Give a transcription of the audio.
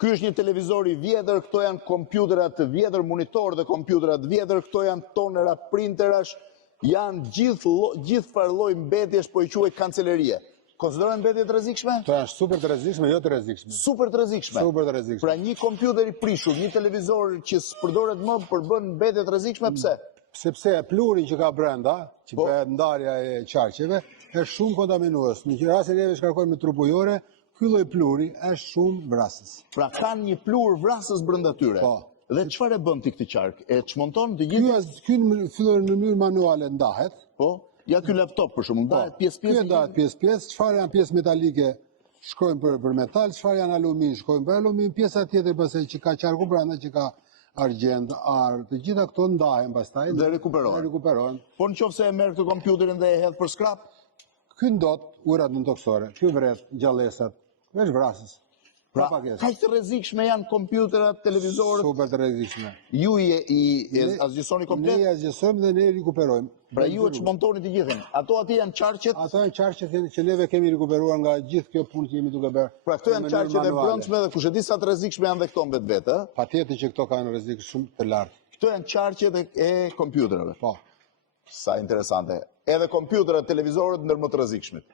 Ky është një televizor i vjetër, këto janë kompjuterat të vjetër, monitorë dhe kompjuterat vjetër, këto janë tonera printerash, janë gjithë farloj mbetjesh, po i quaj kancelerie. Konsiderojnë mbetje të rrezikshme? To janë super të rrezikshme, jo të rrezikshme. Super të rrezikshme. Super të rrezikshme. Pra një kompjuter i prishur, një televizor që s'përdoret më përbën mbetje të rrezikshme, pse? Sepse pluri që ka brenda, që bëhet ndarja e qarqeve, është shumë kontaminues. Në rastin neve shkarkojmë në trupujore, ky lloj pluri është shumë vrasës. Pra kanë një plur vrasës brenda tyre. Po. Dhe çfarë e bën ti këtë qark? E çmonton të gjithë? Ky fillon në mënyrë manuale ndahet. Po. Ja ky laptop për shembull, ndahet pjesë-pjesë. Ky ndahet pjesë-pjesë, çfarë janë pjesë metalike shkojnë për metal, çfarë janë alumin shkojnë për alumin, pjesa tjetër pastaj që ka qarku brenda, që ka argjend, ar, të gjitha këto ndahen pastaj dhe rekuperohen. Po nëse e merr këtë kompjuterin dhe e hedh për skrap, ky ndot urat nëntoksore, ky vret gjallësat, është vrasës. Pra, kaq të rrezikshme janë kompjuterat, televizorët? Super të rrezikshme. Ju i azgjësoni komplet? Ne i azgjësojmë dhe ne i rikuperojmë. Pra ju e çmontoni të gjithën. Ato aty janë qarqet? Ato janë qarqet që neve kemi rikuperuar nga gjithë kjo punë që jemi duke bërë. Pra këto janë qarqet e brendshme dhe kush e di sa të rrezikshme janë dhe këto vetë, ë? Patjetër që këto kanë rrezik shumë të lartë. Këto janë qarqet e kompjuterave. Po. Sa interesante. Edhe kompjuterat, televizorët ndër më të rrezikshmit.